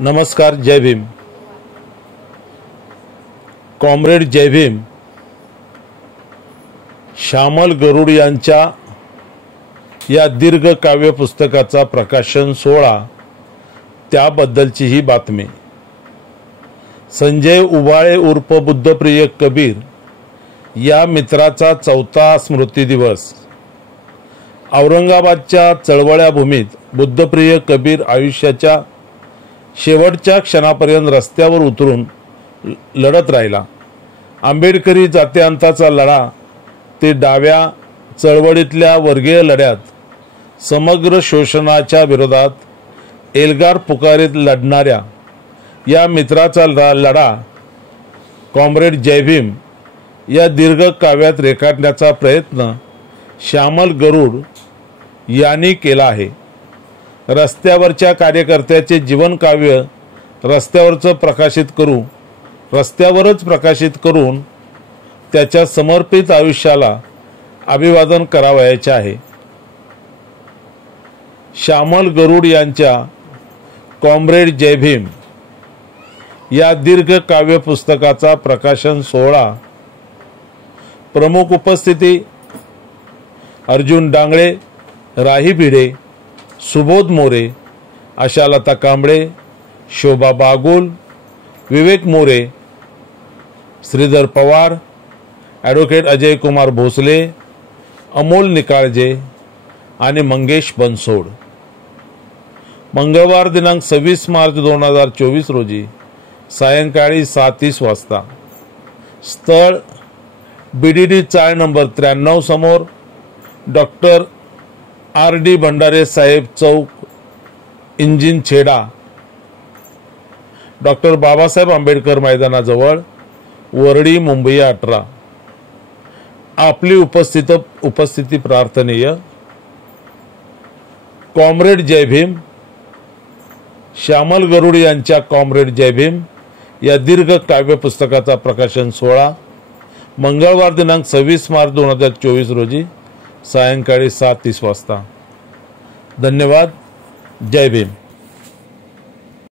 नमस्कार, जय भीम. कॉम्रेड जय भीम श्यामल गरुड यांच्या या दीर्घ काव्य पुस्तकाचा प्रकाशन सोहळा, त्याबद्दलची ही बातमी. संजय उबाळे उर्फ बुद्धप्रिय कबीर या मित्राचा 4था स्मृती दिवस. औरंगाबादच्या चळवळ्या भूमीत बुद्धप्रिय कबीर आयुष्याच्या शेवटच्या क्षणापर्यंत रस्त्यावर उतरून लढत राहिला. आंबेडकरी जातीअंताचा लढा ते डाव्या चळवळीतल्या वर्गीय लढ्यात समग्र शोषणाच्या विरोधात एल्गार पुकारीत लढणाऱ्या या मित्राचा लढा कॉम्रेड जय भीम या दीर्घ काव्यात रेखाटण्याचा प्रयत्न श्यामल गरुड यांनी केला आहे. रस्त्यावरच्या कार्यकर्त्याचे जीवनकाव्य रस्त्यावरच प्रकाशित करून त्याच्या समर्पित आयुष्याला अभिवादन करावयाचे आहे. श्यामल गरुड यांच्या कॉम्रेड जय भीम या दीर्घ काव्य पुस्तकाचा प्रकाशन सोहळा. प्रमुख उपस्थिती: अर्जुन डांगळे, राही भिडे, सुबोध मोरे, आशालता कांबळे, शोभा बागुल, विवेक मोरे, श्रीधर पवार, ॲडव्होकेट अजय कुमार भोसले, अमोल निकाळजे आणि मंगेश बनसोड. मंगळवार दिनांक 26 मार्च 2024 रोजी सायंकाळी 7:30 वाजता. स्थळ: BDD चाळ नंबर 93 समोर डॉक्टर RD भंडारे साहेब चौक, इंजिन छेडा, डॉक्टर बाबासाहेब आंबेडकर मैदानाजवळ, वरळी, मुंबई 18. आपली उपस्थिती प्रार्थनीय. कॉम्रेड जय भीम श्यामल गरुड यांच्या कॉम्रेड जय भीम या दीर्घ काव्य पुस्तकाचा प्रकाशन सोहळा मंगळवार दिनांक 26 मार्च 2024 रोजी सायंकाळी 7:30 वाजता. धन्यवाद. जय भीम.